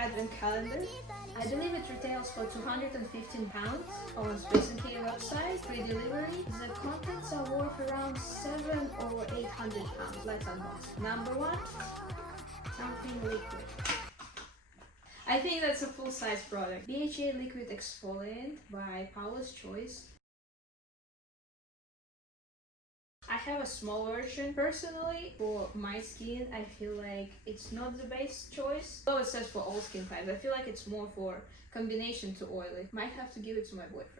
advent calendar. I believe it retails for £215 on Space & Key website, free delivery. The contents are worth around £700 or £800. Let's unbox. Number one, something liquid. I think that's a full-size product. BHA Liquid Exfoliant by Paula's Choice. I have a small version. Personally, for my skin, I feel like it's not the best choice. Though it says for all skin types, I feel like it's more for combination to oily. Might have to give it to my boyfriend.